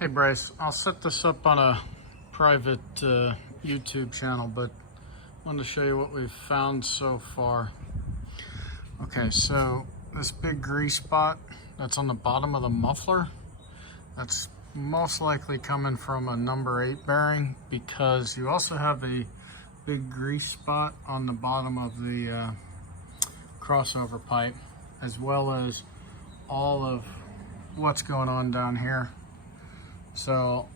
Hey Bryce, I'll set this up on a private YouTube channel, but I wanted to show you what we've found so far. Okay, so this big grease spot that's on the bottom of the muffler, that's most likely coming from a number 8 bearing, because you also have a big grease spot on the bottom of the crossover pipe, as well as all of what's going on down here. So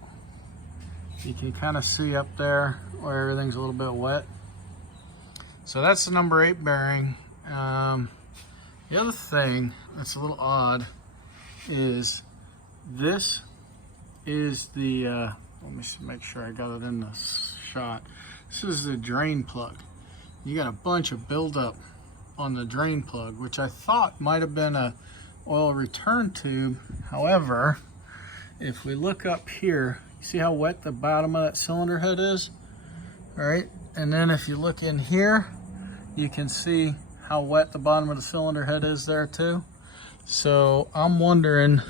you can kind of see up there where everything's a little bit wet. So that's the number 8 bearing. The other thing that's a little odd is this is the, let me make sure I got it in the shot. This is the drain plug. You got a bunch of buildup on the drain plug, which I thought might have been a oil return tube. However, if we look up here, you see how wet the bottom of that cylinder head is? All right, and then if you look in here, you can see how wet the bottom of the cylinder head is there too. So I'm wondering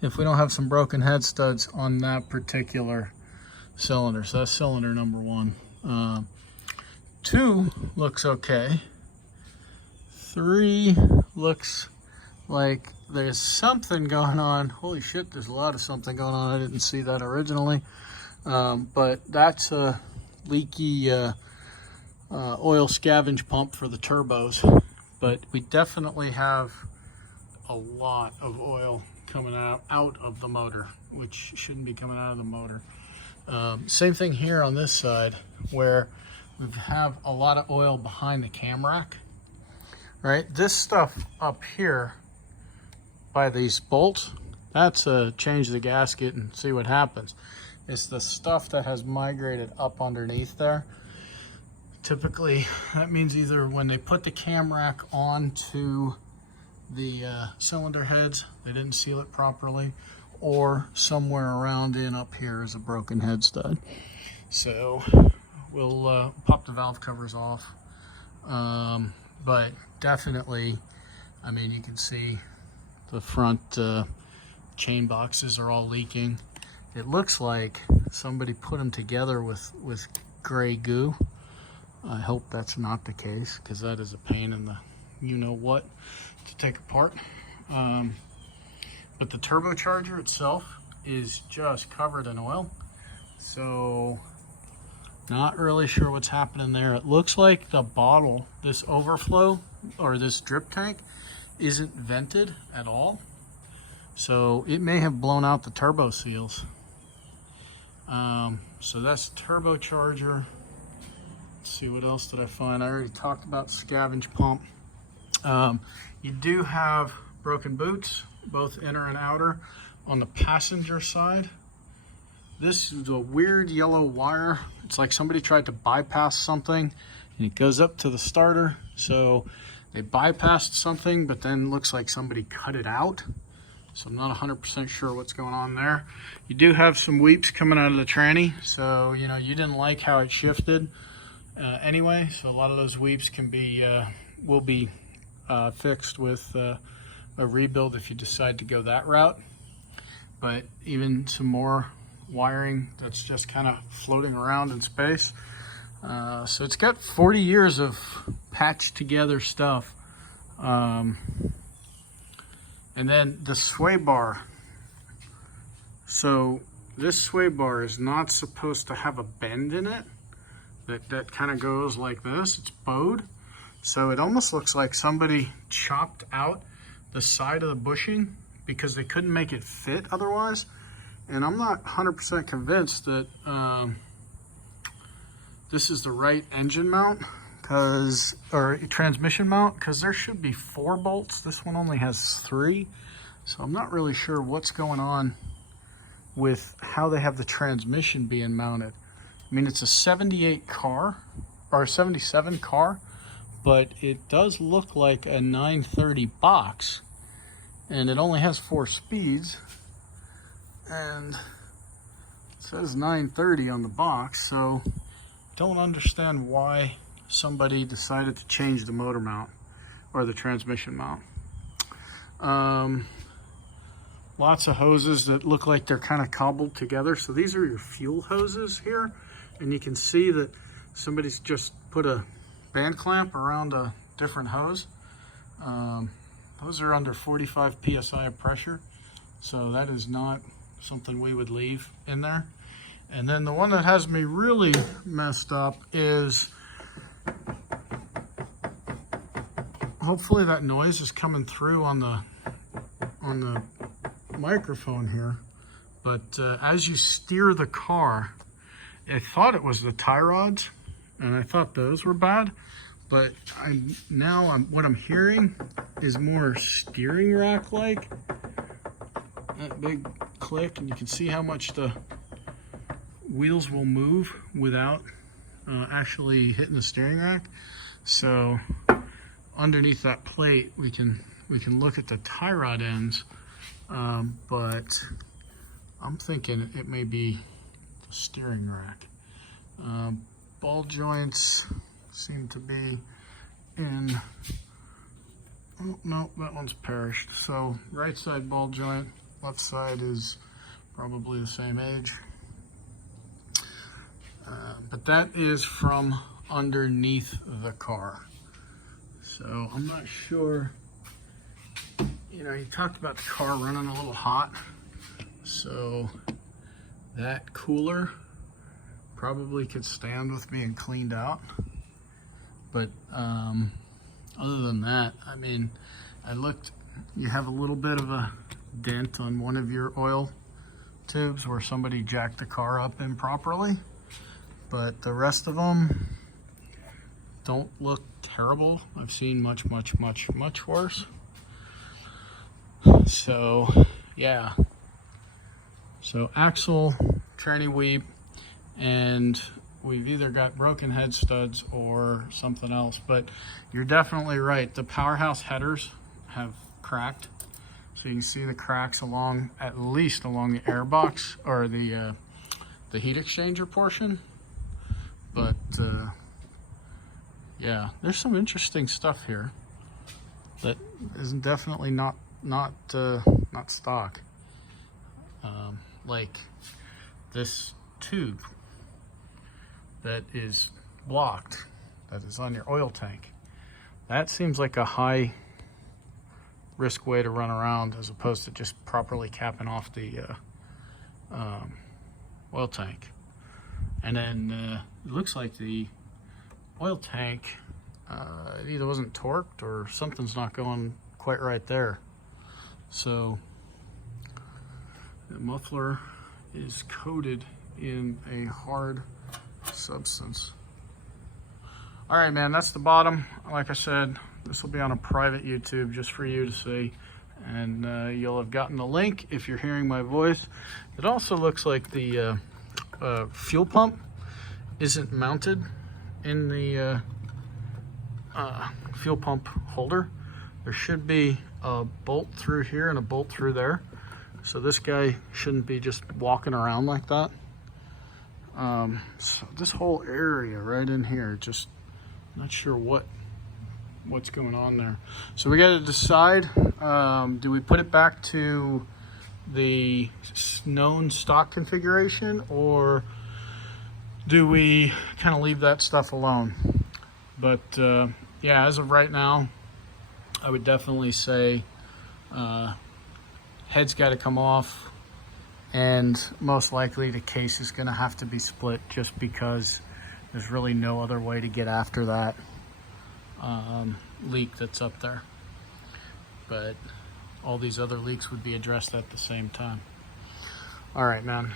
if we don't have some broken head studs on that particular cylinder. So that's cylinder number 1. 2 looks okay. 3 looks like there's something going on. Holy shit, there's a lot of something going on. I didn't see that originally. But that's a leaky oil scavenge pump for the turbos. But we definitely have a lot of oil coming out of the motor, which shouldn't be coming out of the motor. Same thing here on this side, where we have a lot of oil behind the cam rack. Right, this stuff up here by these bolts, that's a change the gasket and see what happens. It's the stuff that has migrated up underneath there. Typically, that means either when they put the cam rack onto the cylinder heads, they didn't seal it properly, or somewhere around in up here is a broken head stud. So we'll pop the valve covers off. But definitely, I mean, you can see the front chain boxes are all leaking. It looks like somebody put them together with gray goo. I hope that's not the case, because that is a pain in the you-know-what to take apart. But the turbocharger itself is just covered in oil. So not really sure what's happening there. It looks like the bottle, this overflow or this drip tank, isn't vented at all. So it may have blown out the turbo seals. So that's turbocharger. Let's see, what else did I find? I already talked about scavenge pump. You do have broken boots, both inner and outer, on the passenger side. This is a weird yellow wire. It's like somebody tried to bypass something and it goes up to the starter. So they bypassed something, but then looks like somebody cut it out. So I'm not 100% sure what's going on there. You do have some weeps coming out of the tranny. So, you know, you didn't like how it shifted anyway. So a lot of those weeps can be, will be fixed with a rebuild if you decide to go that route. But even some more wiring that's just kind of floating around in space. So it's got 40 years of patched together stuff. And then the sway bar. So this sway bar is not supposed to have a bend in it that kind of goes like this. It's bowed. So it almost looks like somebody chopped out the side of the bushing because they couldn't make it fit otherwise. And I'm not 100% convinced that this is the right engine mount, or transmission mount, because there should be 4 bolts. This one only has 3. So I'm not really sure what's going on with how they have the transmission being mounted. I mean, it's a 78 car, or a 77 car, but it does look like a 930 box, and it only has 4 speeds. And it says 930 on the box, so don't understand why somebody decided to change the motor mount or the transmission mount. lots of hoses that look like they're kind of cobbled together. So these are your fuel hoses here. And you can see that somebody's just put a band clamp around a different hose. Those are under 45 PSI of pressure. So that is not something we would leave in there. And then the one that has me really messed up is, hopefully that noise is coming through on the microphone here. But as you steer the car, I thought it was the tie rods, and I thought those were bad. But what I'm hearing is more steering rack like. That big click, and you can see how much the wheels will move without actually hitting the steering rack. So underneath that plate, we can look at the tie rod ends, but I'm thinking it may be the steering rack. Ball joints seem to be in. Oh no, that one's perished. So right side ball joint, left side is probably the same age. But that is from underneath the car. So I'm not sure, you talked about the car running a little hot. So that cooler probably could stand with being cleaned out. But other than that, I mean, I looked, you have a little bit of a dent on one of your oil tubes where somebody jacked the car up improperly. But the rest of them don't look terrible. I've seen much worse. So yeah. So axle, tranny weep, and we've either got broken head studs or something else. But you're definitely right. The powerhouse headers have cracked. So you can see the cracks at least along the air box or the heat exchanger portion. But yeah, there's some interesting stuff here that is definitely not stock. Like this tube that is blocked, that is on your oil tank. That seems like a high risk way to run around as opposed to just properly capping off the oil tank. And then it looks like the oil tank it either wasn't torqued or something's not going quite right there. So the muffler is coated in a hard substance. All right, man, that's the bottom. Like I said, this will be on a private YouTube just for you to see. And you'll have gotten the link if you're hearing my voice. It also looks like the fuel pump isn't mounted in the fuel pump holder. There should be a bolt through here and a bolt through there. So this guy shouldn't be just walking around like that. So this whole area right in here, just not sure what's going on there. So we got to decide, do we put it back to the known stock configuration, or do we kind of leave that stuff alone? But yeah, as of right now, I would definitely say head's got to come off, and most likely the case is going to have to be split just because there's really no other way to get after that leak that's up there. But all these other leaks would be addressed at the same time. All right, man.